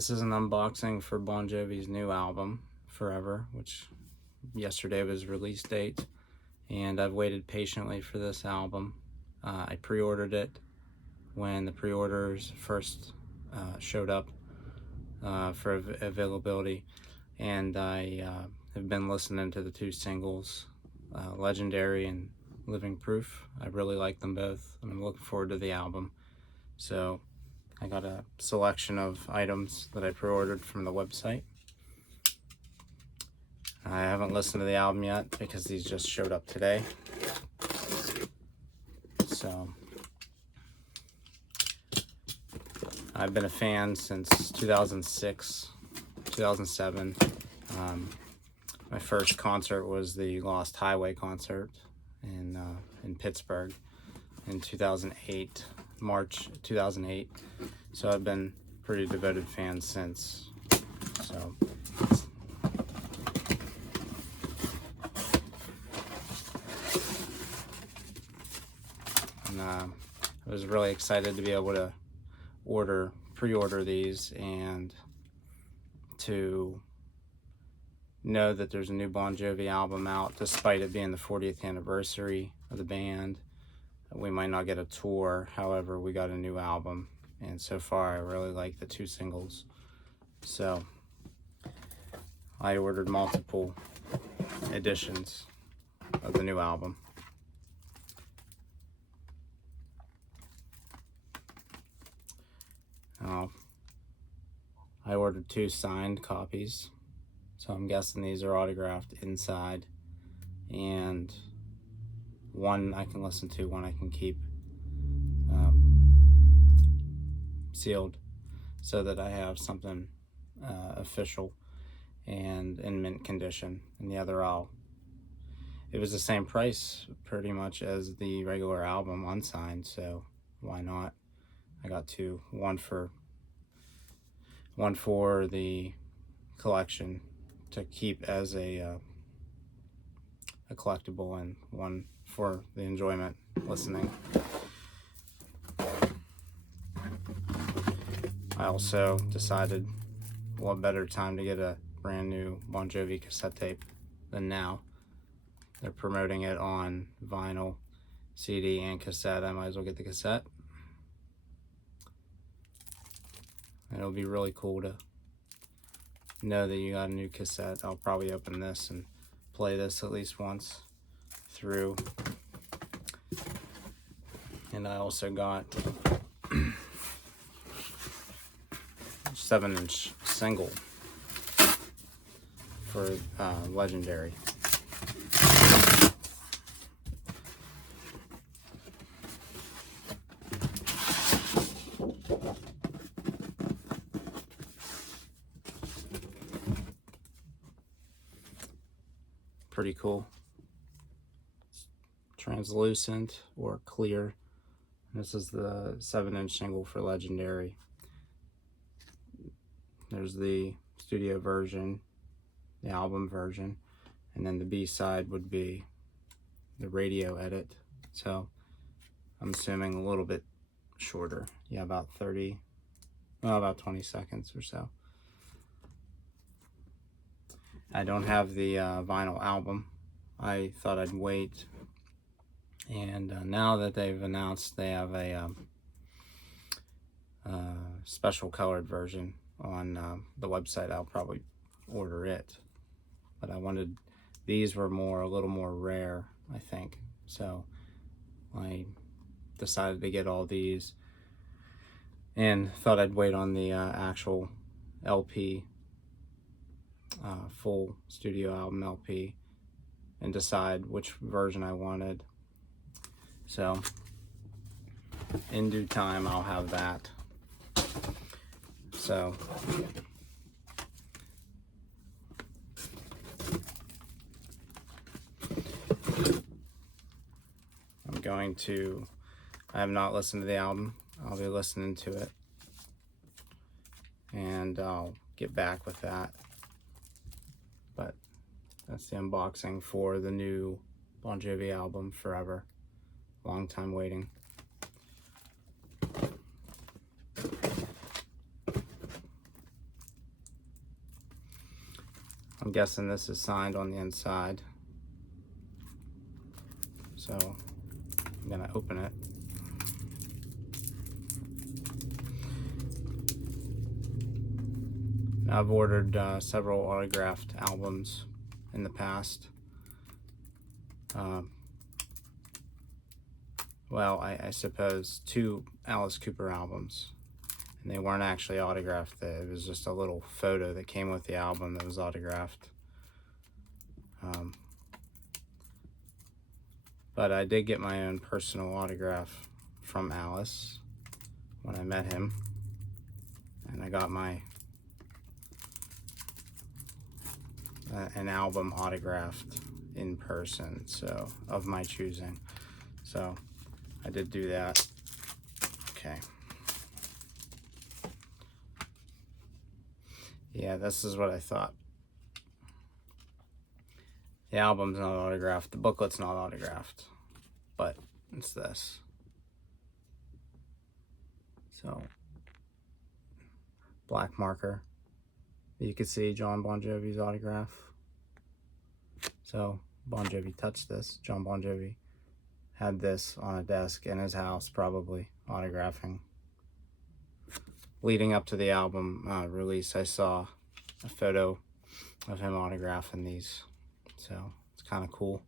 This is an unboxing for Bon Jovi's new album, Forever, which yesterday was release date, and I've waited patiently for this album. I pre-ordered it when the pre-orders first showed up for availability, and I have been listening to the two singles, Legendary and Living Proof. I really like them both, and I'm looking forward to the album. So I got a selection of items that I pre-ordered from the website. I haven't listened to the album yet because these just showed up today. So I've been a fan since 2006, 2007. My first concert was the Lost Highway concert in Pittsburgh in 2008, March 2008. So I've been a pretty devoted fan since. So and I was really excited to be able to pre-order these, and to know that there's a new Bon Jovi album out, despite it being the 40th anniversary of the band. We might not get a tour, however, we got a new album, and so far I really like the two singles. So I ordered multiple editions of the new album. I ordered 2 signed copies, so I'm guessing these are autographed inside, and one I can listen to, one I can keep sealed, so that I have something official and in mint condition, and the other it was the same price pretty much as the regular album unsigned, so why not? I got 2, one for the collection to keep as a collectible, and one for the enjoyment listening. I also decided what better time to get a brand new Bon Jovi cassette tape than now. They're promoting it on vinyl, CD, and cassette. I might as well get the cassette. It'll be really cool to know that you got a new cassette. I'll probably open this and play this at least once through. And I also got 7-inch single for Legendary. Pretty cool. Translucent or clear. This is the 7-inch single for Legendary. There's the studio version, the album version, and then the B-side would be the radio edit. So I'm assuming a little bit shorter. Yeah, about 20 seconds or so. I don't have the vinyl album. I thought I'd wait, and now that they've announced they have a special colored version on the website, I'll probably order it. But these were a little more rare, I think. So I decided to get all these, and thought I'd wait on the actual LP, full studio album LP, and decide which version I wanted. So in due time I'll have that. So I have not listened to the album. I'll be listening to it, and I'll get back with that. But that's the unboxing for the new Bon Jovi album, Forever. Long time waiting. I'm guessing this is signed on the inside. So I'm gonna open it. Now, I've ordered several autographed albums in the past. Well, I suppose 2 Alice Cooper albums, and they weren't actually autographed. It was just a little photo that came with the album that was autographed. But I did get my own personal autograph from Alice when I met him, and I got my an album autographed in person, so of my choosing. So I did do that. Okay. Yeah, this is what I thought. The album's not autographed, the booklet's not autographed, but it's this. So, black marker. You can see John Bon Jovi's autograph. So, Bon Jovi touched this. John Bon Jovi had this on a desk in his house, probably autographing. Leading up to the album release, I saw a photo of him autographing these. So it's kind of cool.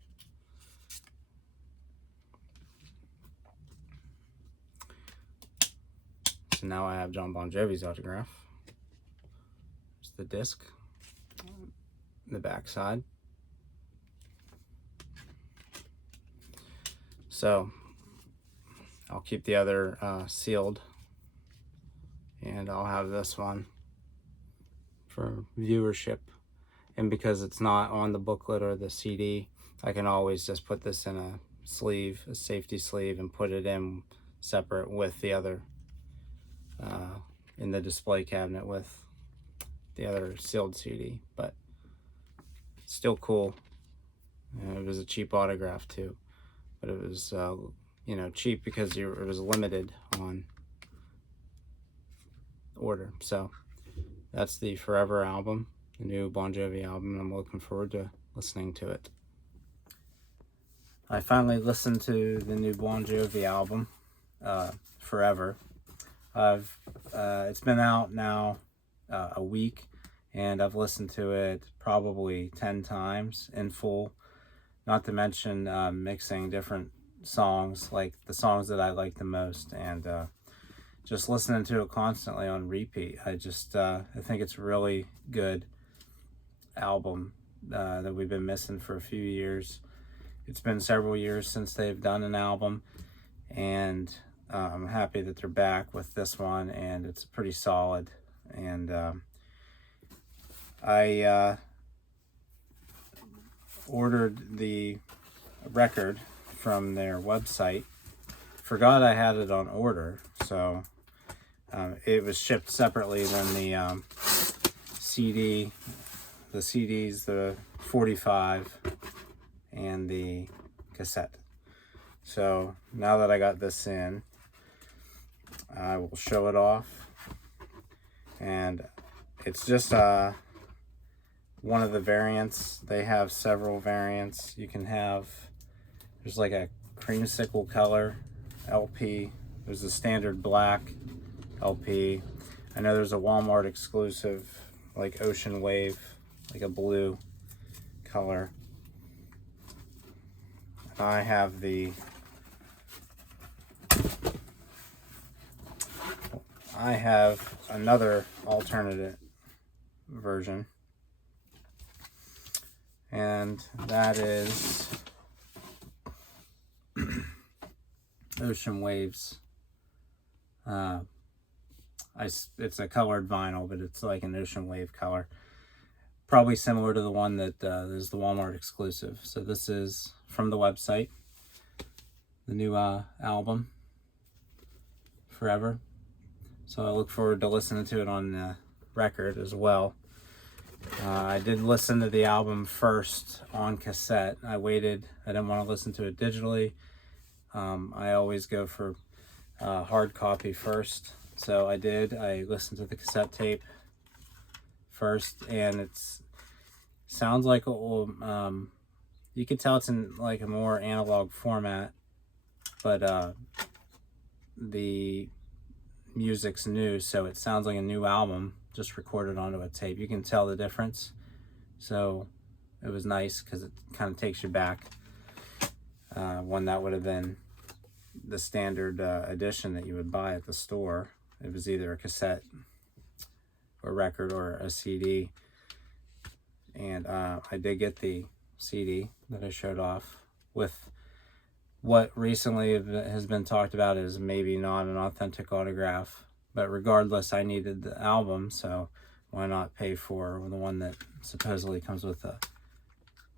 So now I have John Bon Jovi's autograph. There's the disc, the back side. So I'll keep the other sealed, and I'll have this one for viewership. And because it's not on the booklet or the CD, I can always just put this in a sleeve, a safety sleeve, and put it in separate with the other in the display cabinet with the other sealed CD. But still cool. And it was a cheap autograph too, but it was you know, cheap because it was limited on order. So that's the Forever album, the new Bon Jovi album, and I'm looking forward to listening to it. I finally listened to the new Bon Jovi album, Forever. It's been out now a week, and I've listened to it probably 10 times in full, not to mention mixing different songs, like the songs that I like the most, and just listening to it constantly on repeat. I think it's a really good album that we've been missing for a few years. It's been several years since they've done an album, and I'm happy that they're back with this one, and it's pretty solid. And I ordered the record from their website. Forgot I had it on order, so it was shipped separately than the CD, the CDs, the 45, and the cassette. So now that I got this in, I will show it off. And it's just one of the variants. They have several variants. You can have, there's like a creamsicle color LP. There's a standard black LP. I know there's a Walmart exclusive, like Ocean Wave, like a blue color. I have another alternative version, and that is Ocean Waves. It's a colored vinyl, but it's like an Ocean Wave color, probably similar to the one that is the Walmart exclusive. So this is from the website, the new album, Forever. So I look forward to listening to it on the record as well. I did listen to the album first on cassette. I waited. I didn't want to listen to it digitally. I always go for hard copy first. So I did. I listened to the cassette tape first, and it's Sounds like you can tell it's in like a more analog format, but the music's new, so it sounds like a new album just recorded onto a tape. You can tell the difference, so it was nice because it kind of takes you back when that would have been the standard edition that you would buy at the store. It was either a cassette or record or a CD, and I did get the CD that I showed off with what recently has been talked about as maybe not an authentic autograph, but regardless, I needed the album, so why not pay for the one that supposedly comes with a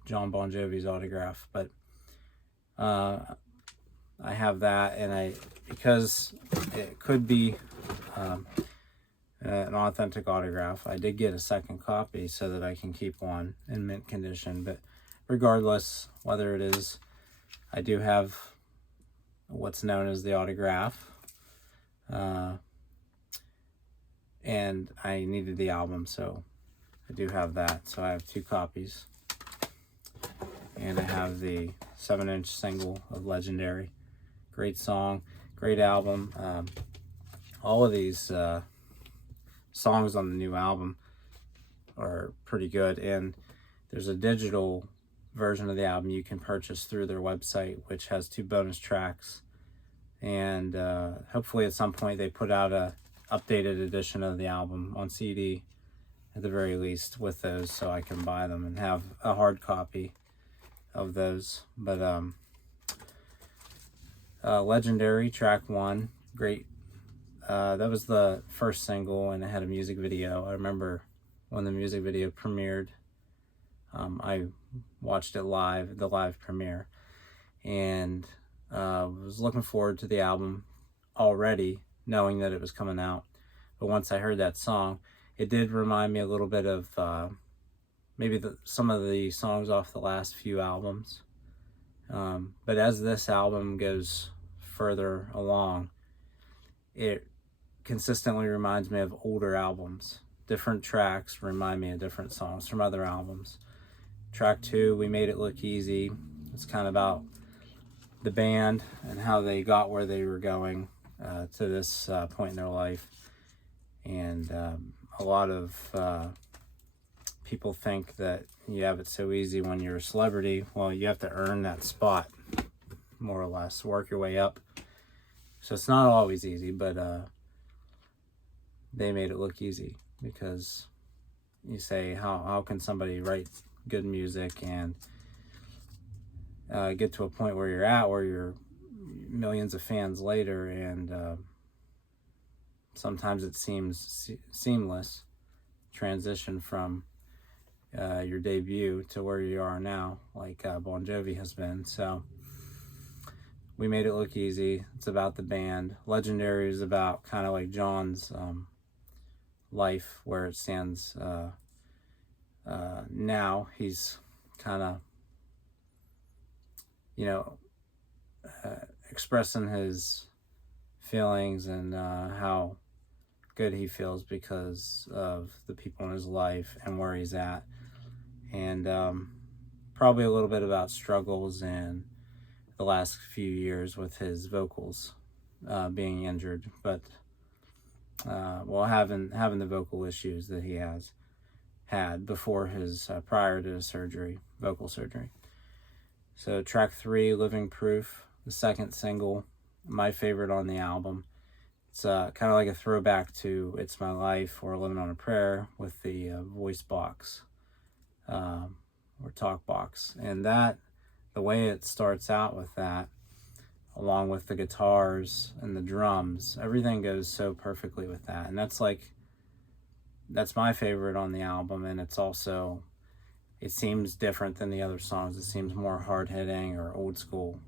Bon Jovi's autograph. But I have that, and because it could be an authentic autograph, I did get a second copy so that I can keep one in mint condition. But regardless whether it is, I do have what's known as the autograph, and I needed the album, so I do have that. So I have 2 copies, and I have the 7-inch single of Legendary. Great song, great album. All of these songs on the new album are pretty good, and there's a digital version of the album you can purchase through their website, which has 2 bonus tracks, and hopefully at some point they put out a updated edition of the album on CD at the very least with those, so I can buy them and have a hard copy of those. But Legendary, track 1, great. That was the first single, and it had a music video. I remember when the music video premiered, I watched it live, the live premiere, and was looking forward to the album already, knowing that it was coming out. But once I heard that song, it did remind me a little bit of maybe some of the songs off the last few albums. But as this album goes further along, it consistently reminds me of older albums. Different tracks remind me of different songs from other albums. Track 2, We Made It Look Easy. It's kind of about the band and how they got where they were going to this point in their life. And a lot of people think that you have it so easy when you're a celebrity. Well, you have to earn that spot, more or less, work your way up. So it's not always easy, but they made it look easy, because you say, how can somebody write good music and get to a point where you're at, where you're millions of fans later, and sometimes it seems seamless transition from your debut to where you are now, like Bon Jovi has been. So We Made It Look Easy. It's about the band. Legendary is about kind of like John's life, where it stands now. He's kind of, expressing his feelings and how good he feels because of the people in his life and where he's at. And probably a little bit about struggles in the last few years with his vocals being injured, but having the vocal issues that he has had before his prior to his surgery, vocal surgery. So track 3, Living Proof, the second single, my favorite on the album. It's kind of like a throwback to It's My Life or Living on a Prayer with the voice box or talk box. And that, the way it starts out with that, along with the guitars and the drums, everything goes so perfectly with that. And that's my favorite on the album. And it's also, it seems different than the other songs. It seems more hard-hitting or old school,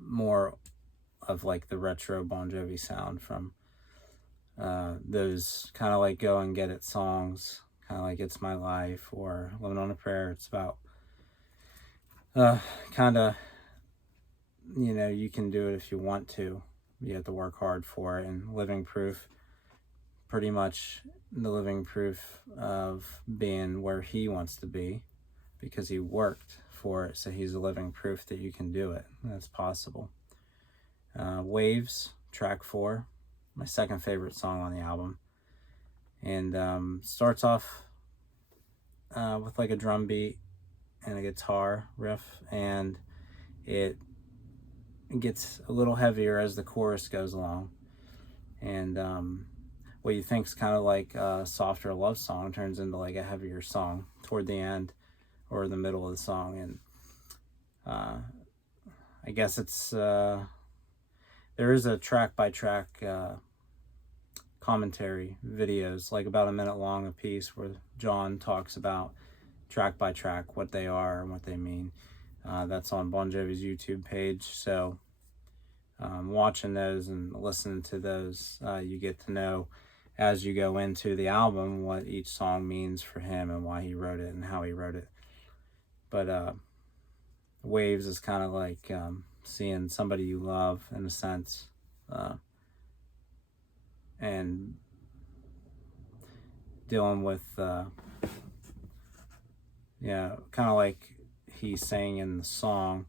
more of like the retro Bon Jovi sound from those kind of like Go and Get It songs, kind of like It's My Life or Living on a Prayer. It's about kind of, you can do it if you want to. You have to work hard for it. And Living Proof pretty much the living proof of being where he wants to be, because he worked for it. So he's a living proof that you can do it. That's possible. Waves, track 4, my second favorite song on the album. And starts off with like a drum beat and a guitar riff, and it gets a little heavier as the chorus goes along. And what you think is kind of like a softer love song turns into like a heavier song toward the end or the middle of the song. And I guess it's there is a track by track commentary videos, like about a minute long a piece, where John talks about track by track what they are and what they mean. That's on Bon Jovi's YouTube page. So watching those and listening to those, you get to know as you go into the album what each song means for him and why he wrote it and how he wrote it. But Waves is kind of like seeing somebody you love, in a sense, and dealing with kind of like he's saying in the song,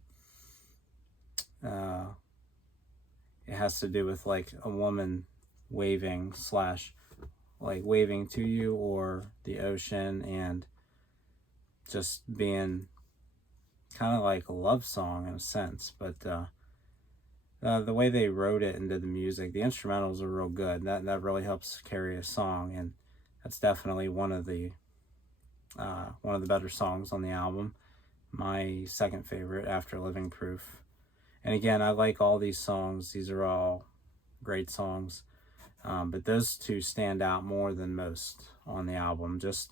it has to do with like a woman waving / like waving to you, or the ocean, and just being kind of like a love song in a sense. But the way they wrote it and did the music, the instrumentals are real good. That really helps carry a song, and that's definitely one of the better songs on the album. My second favorite after Living Proof. And again, I like all these songs. These are all great songs. But those two stand out more than most on the album, just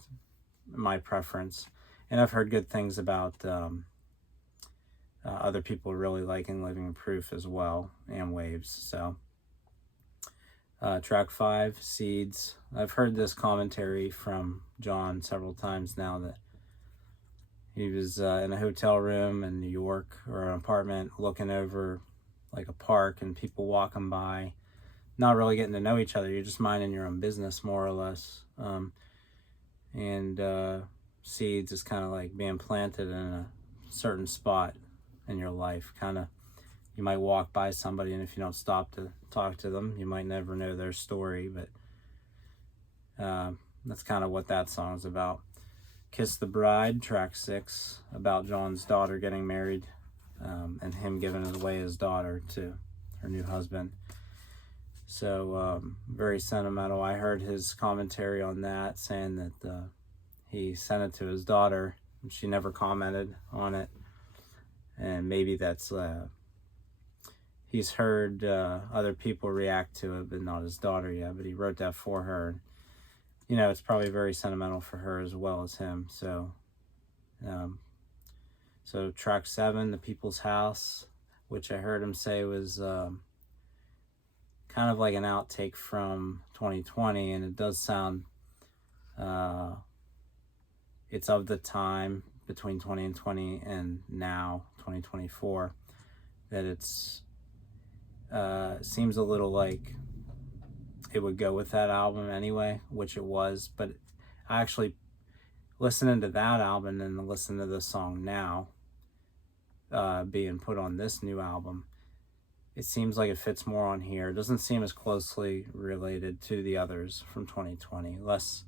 my preference. And I've heard good things about other people really liking Living Proof as well, and Waves. So track 5, Seeds. I've heard this commentary from John several times now, that he was in a hotel room in New York, or an apartment, looking over like a park, and people walking by, not really getting to know each other. You're just minding your own business, more or less. And seeds is kind of like being planted in a certain spot in your life. Kind of, you might walk by somebody, and if you don't stop to talk to them, you might never know their story. But that's kind of what that song's about. Kiss the Bride, track 6, about John's daughter getting married, and him giving away his daughter to her new husband. So very sentimental. I heard his commentary on that, saying that he sent it to his daughter and she never commented on it. And maybe that's he's heard other people react to it, but not his daughter yet. But he wrote that for her. You know, it's probably very sentimental for her as well as him. So so track 7, The People's House, which I heard him say was kind of like an outtake from 2020, and it does sound it's of the time between 2020 and now 2024, that it's seems a little like it would go with that album anyway, which it was. But I actually, listening to that album and listen to this song now being put on this new album, it seems like it fits more on here. It doesn't seem as closely related to the others from 2020, less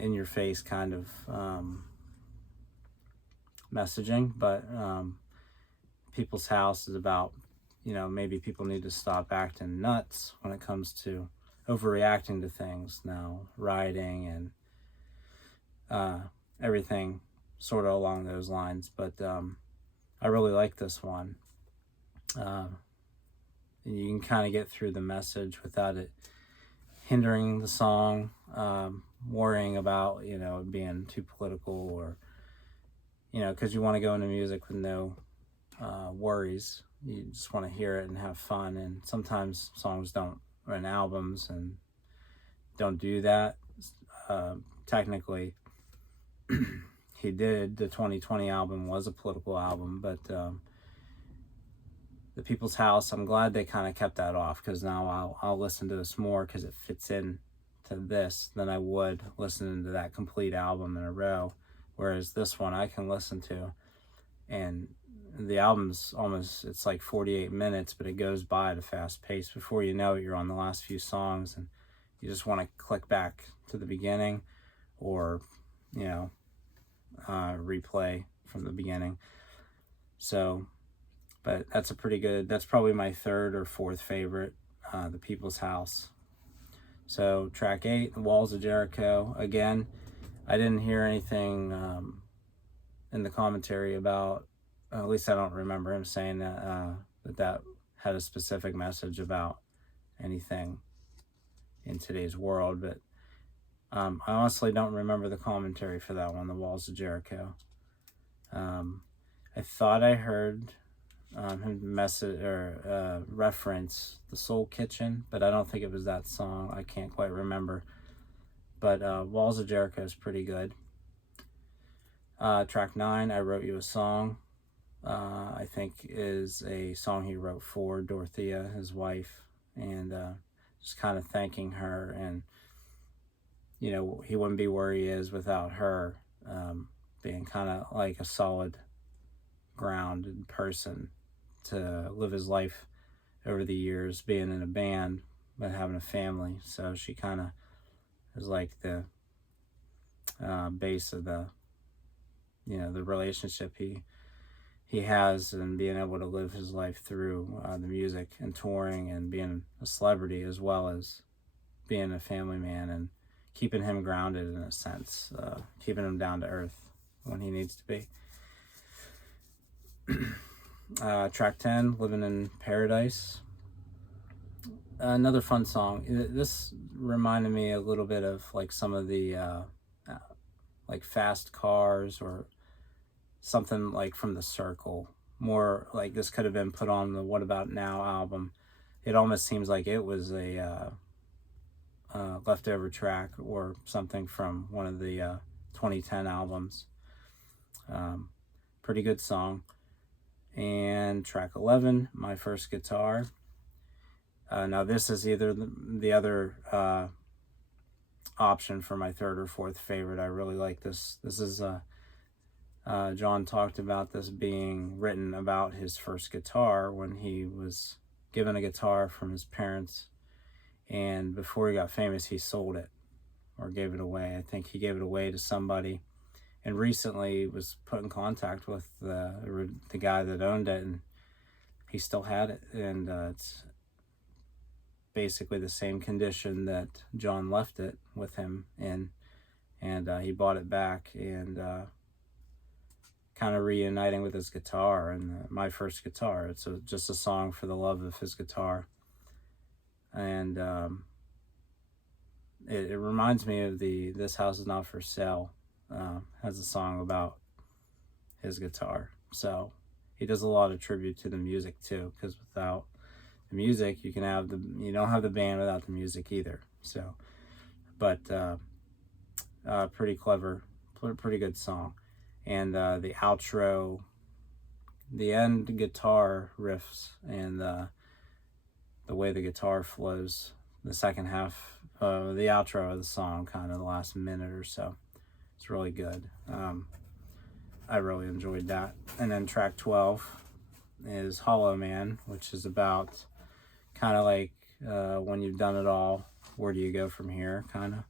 in your face kind of messaging. But People's House is about, you know, maybe people need to stop acting nuts when it comes to overreacting to things now, rioting and everything sort of along those lines. But I really like this one. You can kind of get through the message without it hindering the song, worrying about, you know, it being too political, or, you know, because you want to go into music with no worries. You just want to hear it and have fun. And sometimes songs don't, and albums, and don't do that. Technically, the 2020 album was a political album, but the People's House, I'm glad they kind of kept that off, because now I'll listen to this more because it fits in to this than I would listening to that complete album in a row. Whereas this one I can listen to, and the album's it's like 48 minutes, but it goes by at a fast pace. Before you know it, you're on the last few songs and you just want to click back to the beginning, or replay from the beginning. So, but that's probably my third or fourth favorite, The People's House. So track 8, The Walls of Jericho. Again, I didn't hear anything in the commentary about, at least I don't remember him saying that had a specific message about anything in today's world, but I honestly don't remember the commentary for that one, The Walls of Jericho. I thought I heard him reference The Soul Kitchen, but I don't think it was that song. I can't quite remember. But Walls of Jericho is pretty good. Track 9, I Wrote You a Song, I think is a song he wrote for Dorothea, his wife, and just kind of thanking her, and he wouldn't be where he is without her, being kind of like a solid grounded person to live his life over the years, being in a band but having a family. So she kind of is like the base of the the relationship he has, and being able to live his life through the music and touring and being a celebrity, as well as being a family man, and keeping him grounded in a sense, keeping him down to earth when he needs to be. Track 10, Living in Paradise. Another fun song. This reminded me a little bit of like some of the like Fast Cars, or something like from The Circle. More like this could have been put on the What About Now album. It almost seems like it was a leftover track or something from one of the 2010 albums. Pretty good song. And track 11, My First Guitar. Now this is either the other option for my third or fourth favorite. I really like this. This is John talked about this being written about his first guitar when he was given a guitar from his parents, and before he got famous he sold it or gave it away. I think he gave it away to somebody, and recently was put in contact with the guy that owned it, and he still had it, and it's basically the same condition that John left it with him in, and he bought it back, and kind of reuniting with his guitar. And My First Guitar, it's just a song for the love of his guitar, and it reminds me of the This House Is Not For Sale, has a song about his guitar. So he does a lot of tribute to the music too, because without the music you don't have the band without the music either. So, but pretty clever, pretty good song. And the outro, the end guitar riffs, and the way the guitar flows, the second half, the outro of the song, kind of the last minute or so, it's really good. I really enjoyed that. And then track 12 is Hollow Man, which is about kind of like when you've done it all, where do you go from here, kind of.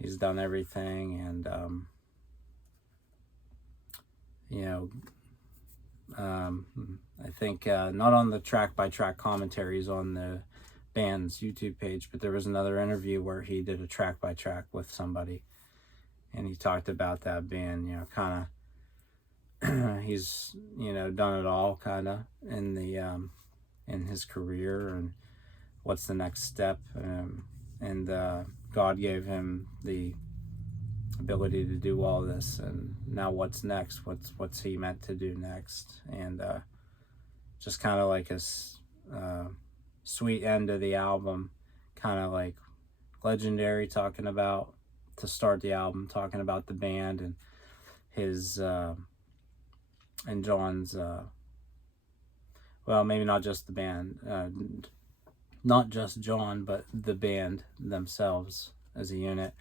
He's done everything, and I think not on the track by track commentaries on the band's YouTube page, but there was another interview where he did a track by track with somebody, and he talked about that being, kind of, he's, done it all kind of in the in his career, and what's the next step, and God gave him the ability to do all this, and now what's next, what's he meant to do next, and just kind of like a sweet end of the album, kind of like Legendary, talking about, to start the album, talking about the band and his and John's well, maybe not just the band, not just John, but the band themselves as a unit,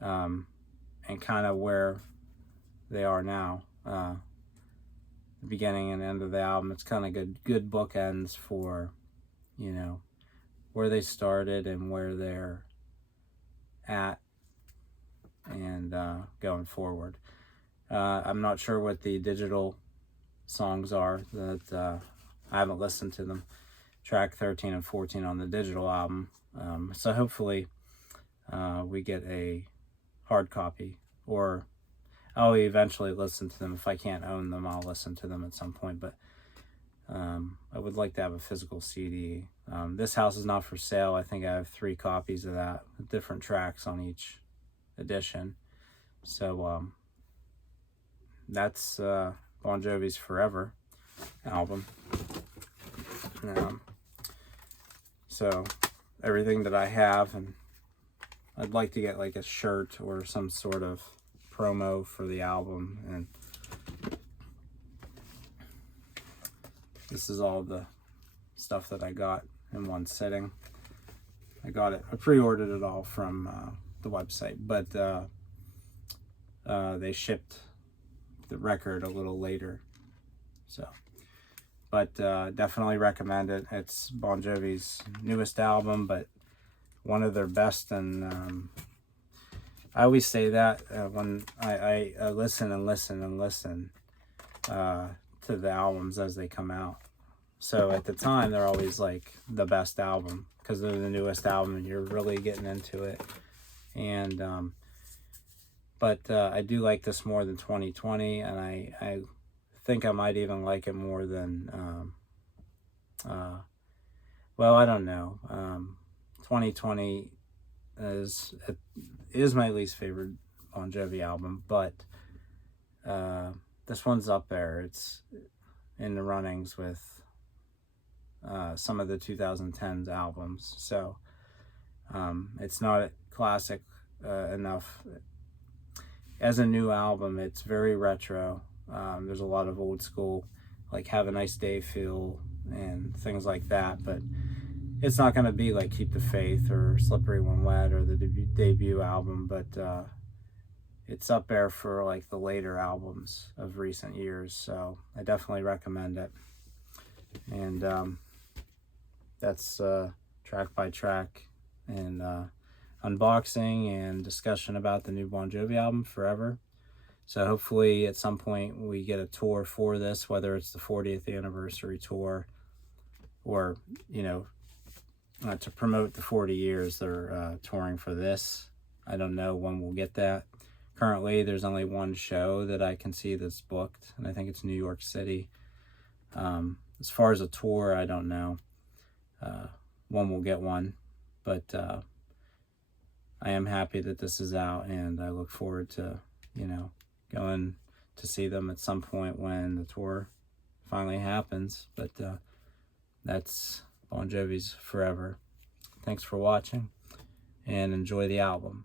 and kind of where they are now. The beginning and end of the album, it's kind of good bookends for, you know, where they started and where they're at, and going forward. I'm not sure what the digital songs are that I haven't listened to them. Track 13 and 14 on the digital album. So hopefully we get a hard copy, or I'll eventually listen to them. If I can't own them, I'll listen to them at some point, but I would like to have a physical CD. This House Is Not For Sale, I think I have 3 copies of that, with different tracks on each edition. So that's Bon Jovi's Forever album. So everything that I have, and I'd like to get like a shirt or some sort of promo for the album, and this is all the stuff that I got in one sitting. I pre-ordered it all from the website, but they shipped the record a little later, so. But definitely recommend it. It's Bon Jovi's newest album, but one of their best, and I always say that when I listen and listen and listen to the albums as they come out. So at the time, they're always like the best album because they're the newest album and you're really getting into it. And but I do like this more than 2020, and I think I might even like it more than well, I don't know. 2020 is my least favorite Bon Jovi album, but this one's up there. It's in the runnings with some of the 2010s albums, so it's not classic enough. As a new album, it's very retro. There's a lot of old school, like Have a Nice Day feel and things like that, but it's not going to be like Keep the Faith or Slippery When Wet or the debut album, but it's up there for like the later albums of recent years, so I definitely recommend it. And that's track by track and unboxing and discussion about the new Bon Jovi album, Forever. So hopefully at some point we get a tour for this, whether it's the 40th anniversary tour or, you know, to promote the 40 years they're touring for this. I don't know when we'll get that. Currently there's only one show that I can see that's booked, and I think it's New York City. As far as a tour, I don't know when we'll get one, but I am happy that this is out, and I look forward to, you know, going to see them at some point when the tour finally happens. But that's Bon Jovi's Forever. Thanks for watching, and enjoy the album.